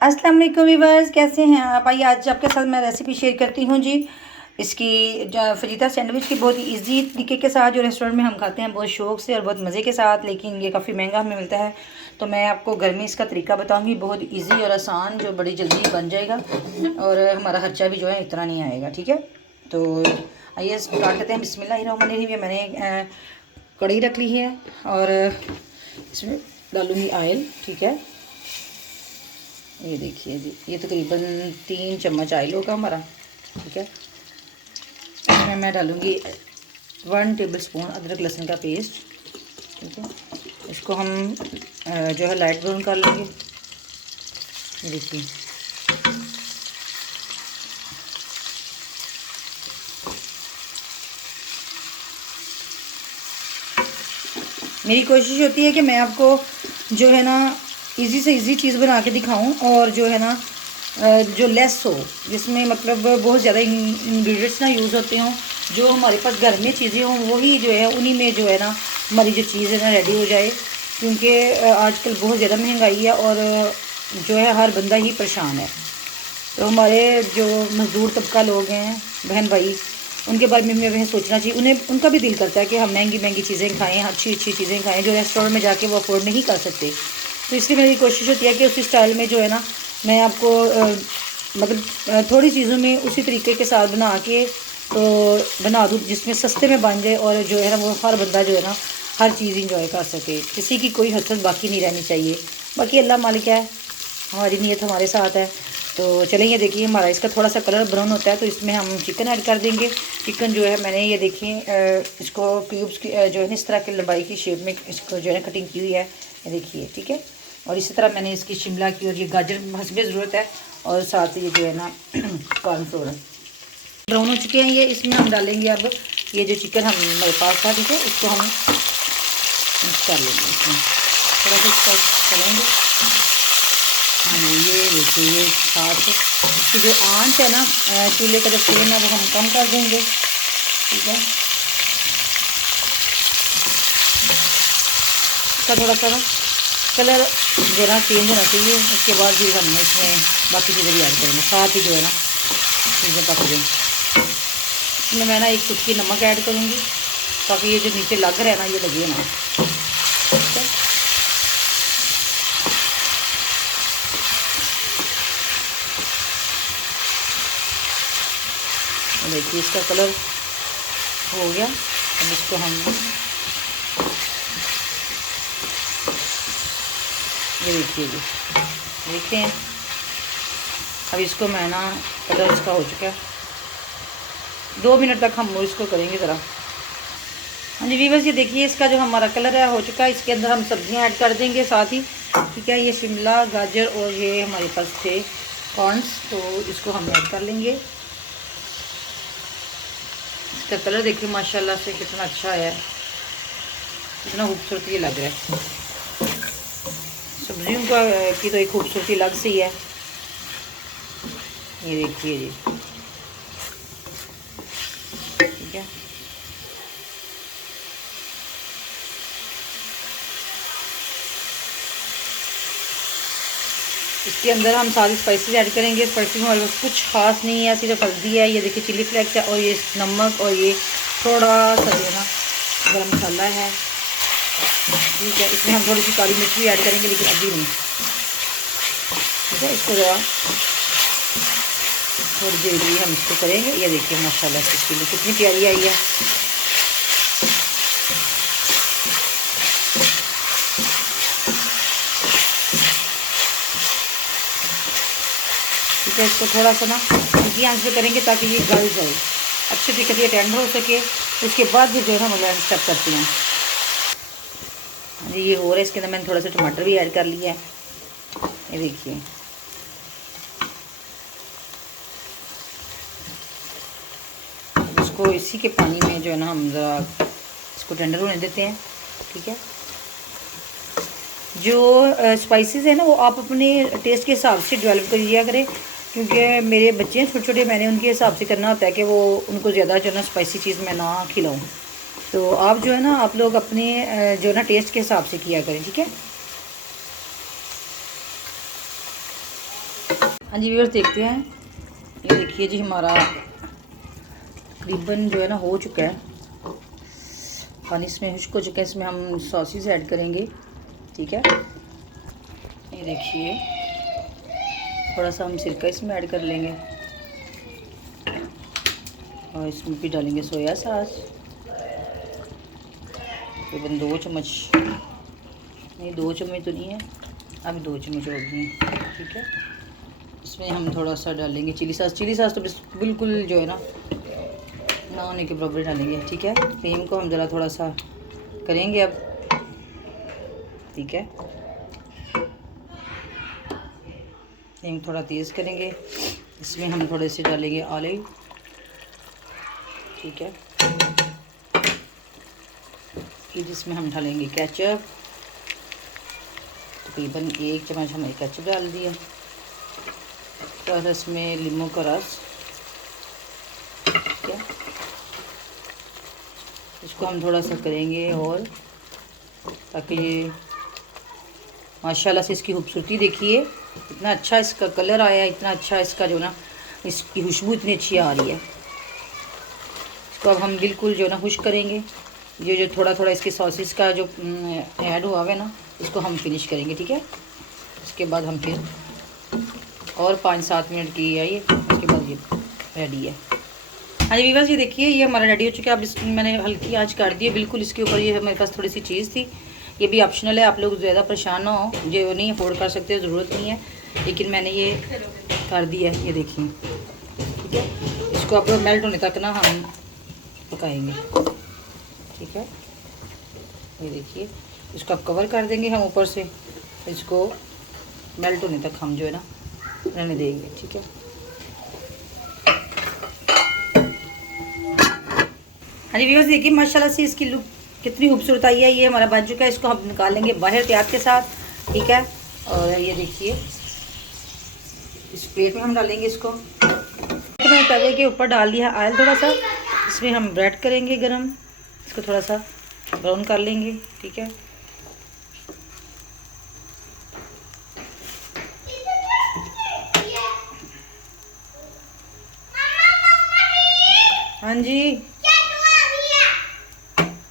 अस्सलाम वालेकुम व्यूअर्स, कैसे हैं आप? आइए आज आपके साथ मैं रेसिपी शेयर करती हूँ जी। इसकी फजीता सैंडविच की बहुत ही इजी तरीके के साथ जो रेस्टोरेंट में हम खाते हैं बहुत शौक़ से और बहुत मज़े के साथ, लेकिन ये काफ़ी महंगा हमें मिलता है। तो मैं आपको घर में इसका तरीका बताऊँगी, बहुत इजी और आसान, जो बड़ी जल्दी बन जाएगा और हमारा खर्चा भी जो है इतना नहीं आएगा। ठीक है, तो आइए स्टार्ट करते हैं। बिस्मिल्लाहिर्रहमानिर्रहीम। मैंने कढ़ाई रख ली है और इसमें डालूँगी ऑयल। ठीक है, ये देखिए जी, ये तकरीबन 3 चम्मच ऑयल होगा हमारा। ठीक है, इसमें मैं डालूँगी 1 टेबलस्पून अदरक लहसुन का पेस्ट। ठीक है, इसको हम जो है लाइट ब्राउन कर लेंगे। ये देखिए, मेरी कोशिश होती है कि मैं आपको जो है ना इजी से इजी चीज़ बना के दिखाऊं और जो है ना जो लेस हो, जिसमें मतलब बहुत ज़्यादा इंग्रेडिएंट्स ना यूज़ होते हों, जो हमारे पास घर में चीज़ें हों वही जो है उन्हीं में जो है ना हमारी जो चीज़ है ना रेडी हो जाए। क्योंकि आजकल बहुत ज़्यादा महंगाई है और जो है हर बंदा ही परेशान है। तो हमारे जो मज़दूर तबका लोग हैं, बहन भाई, उनके बारे में हमें सोचना चाहिए। उन्हें उनका भी दिल करता है कि हम महंगी महंगी चीज़ें खाएं, अच्छी अच्छी चीज़ें खाएं, जो रेस्टोरेंट में जाके वो अफोर्ड नहीं कर सकते। तो इसलिए मेरी कोशिश होती है कि उसी स्टाइल में जो है ना मैं आपको मतलब थोड़ी चीज़ों में उसी तरीके के साथ बना के तो बना दूँ जिसमें सस्ते में बन जाए और जो है ना वो हर बंदा जो है ना हर चीज़ इंजॉय कर सके, किसी की कोई हसरत बाकी नहीं रहनी चाहिए। बाकी अल्लाह मालिक है, हमारी नीयत हमारे साथ है। तो चलें, ये देखिए हमारा इसका थोड़ा सा कलर ब्राउन होता है तो इसमें हम चिकन ऐड कर देंगे। चिकन जो है मैंने ये देखिए इसको क्यूब्स की जो है ना इस तरह की लंबाई की शेप में इसको जो है ना कटिंग की हुई है, ये देखिए। ठीक है, और इसी तरह मैंने इसकी शिमला की और ये गाजर हसबे ज़रूरत है और साथ ये जो है ना कॉर्नफ्लोर ब्राउन हो चुके हैं। ये इसमें हम डालेंगे अब ये जो चिकन हम हमारे पास था। ठीक है, इसको हम मिक्स कर लेंगे, इसमें थोड़ा सा करेंगे। हाँ, ये देखिए, ये साथ इसकी जो आंच है ना चूल्हे का जो फ्लेम है वो हम कम कर देंगे। ठीक है, इसका थोड़ा सा ना कलर जो है ना चेंज होना चाहिए। उसके बाद फिर हम इसमें बाकी चीज़ें भी ऐड करेंगे, साथ ही जो है ना चीज़ें पक दें। इसमें मैं ना एक चुटकी नमक ऐड करूँगी ताकि ये जो नीचे लग रहा है ना ये लगे ना। ठीक है, देखिए इसका कलर हो गया। अब इसको हम ये देखिए जी, देखते हैं। अब इसको मैं ना कलर इसका हो चुका है, 2 मिनट तक हम इसको करेंगे ज़रा। हाँ जी वीवर्स, ये देखिए इसका जो हमारा कलर है हो चुका है। इसके अंदर हम सब्जियां ऐड कर देंगे साथ ही। ठीक है, ये शिमला गाजर और ये हमारे पास थे कॉर्न्स, तो इसको हम ऐड कर लेंगे। इसका कलर देखिए माशाल्लाह से कितना अच्छा है, कितना खूबसूरत ये लग रहा है। सब्जियों का की तो एक खूबसूरती अलग सी है। ये देखिए जी, ठीक है। इसके अंदर हम सारी स्पाइसेस ऐड करेंगे। स्पाइसेस हमारे पास कुछ खास नहीं है, सिर्फ हल्दी है, ये देखिए चिली फ्लेक्स है और ये नमक और ये थोड़ा सा जो है ना गरम मसाला है। ठीक है, इसमें हम थोड़ी सी काली मिर्च भी ऐड करेंगे लेकिन अभी नहीं। ठीक है, इसको ज़रा थोड़ी देर लिए हम इसको करेंगे। ये देखिए माशाल्लाह से इसकी कितनी प्यारी आई है। ठीक है, इसको थोड़ा सा ना हल्की आंच पे करेंगे ताकि ये गल जाए, अच्छे तरीके से टेंडर हो सके। इसके बाद भी जो है हम अगला स्टेप करते हैं। जी, ये हो रहा है। इसके अंदर मैंने थोड़ा सा टमाटर भी ऐड कर लिया है, ये देखिए। इसको इसी के पानी में जो है ना हम ज़रा इसको टेंडर होने देते हैं। ठीक है, जो स्पाइसेस है ना वो आप अपने टेस्ट के हिसाब से डेवलप कर लिया करें, क्योंकि मेरे बच्चे हैं छोटे छोटे, मैंने उनके हिसाब से करना होता है कि वो उनको ज़्यादा जो है ना स्पाइसी चीज़ मैं ना खिलाऊं। तो आप जो है ना आप लोग अपने जो ना टेस्ट के हिसाब से किया करें। ठीक है, हाँ जी व्यूअर्स, देखते हैं। ये देखिए जी, हमारा तकरीबन जो है ना हो चुका है, पानी इसमें खुश्क हो चुका है। इसमें हम सॉसेस ऐड करेंगे, ठीक है। ये देखिए, थोड़ा सा हम सिरका इसमें ऐड कर लेंगे और इसमें भी डालेंगे सोया सॉस, तकरीबन 2 चम्मच, नहीं 2 चम्मच तो नहीं है, अब 2 चम्मच हो गए हैं, ठीक है। इसमें हम थोड़ा सा डालेंगे चिली सॉस। चिली सॉस तो बिल्कुल जो है ना होने के बराबर डालेंगे, ठीक है। फ्लेम को हम ज़रा थोड़ा सा करेंगे अब, ठीक है। फ्लेम थोड़ा तेज़ करेंगे। इसमें हम थोड़े से डालेंगे ऑलिव, ठीक है। फिर इसमें हम डालेंगे केचप, तकरीबन 1 चम्मच हमने केचप डाल दिया। थोड़ा सा इसमें नींबू का रस, ठीक है। इसको हम थोड़ा सा करेंगे और ताकि ये माशाल्लाह से इसकी खूबसूरती देखिए, इतना अच्छा इसका कलर आया, इतना अच्छा इसका जो ना इसकी खुशबू इतनी अच्छी आ रही है। इसको अब हम बिल्कुल जो ना खुश करेंगे। ये जो थोड़ा थोड़ा इसके सॉसेस का जो ऐड हुआ है ना, इसको हम फिनिश करेंगे, ठीक है। इसके बाद हम फिर और 5-7 मिनट की है ये, उसके बाद ये रेडी है। हाँ जी वीवर्स, ये देखिए ये हमारा रेडी हो चुका है। अब इस मैंने हल्की आंच कर दी है बिल्कुल। इसके ऊपर ये हमारे पास थोड़ी सी चीज़ थी, ये भी ऑप्शनल है, आप लोग ज़्यादा परेशान ना हो, जो नहीं अफोर्ड कर सकते ज़रूरत नहीं है, लेकिन मैंने ये कर दिया है, ये देखिए, ठीक है। इसको अब मेल्ट होने तक ना हम पकाएंगे, ठीक है। ये देखिए, इसको अब कवर कर देंगे हम ऊपर से, इसको मेल्ट होने तक हम जो है ना रहने देंगे, ठीक है। हाँ जी व्यूअर्स, देखिए माशाल्लाह से इसकी लुक कितनी खूबसूरत आई है। ये हमारा बन चुका है, इसको हम निकालेंगे बाहर तैयार के साथ, ठीक है। और ये देखिए, इस प्लेट में हम डालेंगे इसको। तो मैंने तवे के ऊपर डाल दिया ऑयल थोड़ा सा, इसमें हम ब्रेड करेंगे गरम, इसको थोड़ा सा ब्राउन कर लेंगे, ठीक है। हाँ जी,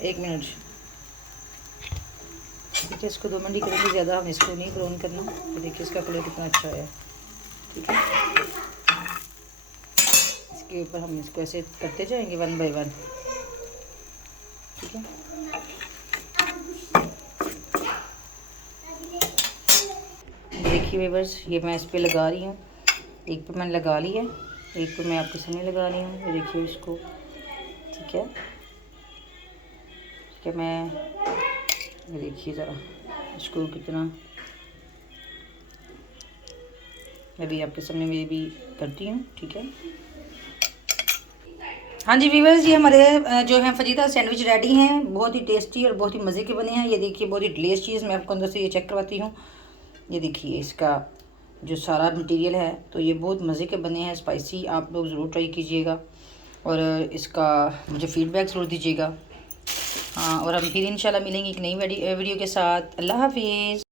1 मिनट, ठीक है। इसको 2 मिनट करेंगे, ज़्यादा हम इसको नहीं ब्राउन करना। तो देखिए इसका कलर कितना अच्छा है, ठीक है। इसके ऊपर हम इसको ऐसे करते जाएंगे 1 बाय 1, ठीक है। देखिए व्यूअर्स, ये मैं इस पे लगा रही हूँ, एक पे मैंने लगा ली है, एक पे मैं आपके सामने लगा रही हूँ। ये देखिए इसको, ठीक है, ठीक है। मैं ये देखिए ज़रा इसको कितना, मैं भी आपके सामने में भी करती हूँ, ठीक है। हाँ जी व्यूअर्स, ये हमारे जो है फजीता सैंडविच रेडी हैं, बहुत ही टेस्टी और बहुत ही मज़े के बने हैं। ये देखिए बहुत ही डिलीशियस चीज़, मैं आपको अंदर से ये चेक करवाती हूँ। ये देखिए इसका जो सारा मटेरियल है, तो ये बहुत मज़े के बने हैं, स्पाइसी। आप लोग ज़रूर ट्राई कीजिएगा और इसका मुझे फ़ीडबैक ज़रूर दीजिएगा। हाँ, और हम फिर इंशाल्लाह मिलेंगे एक नई वीडियो के साथ। अल्लाह हाफिज़।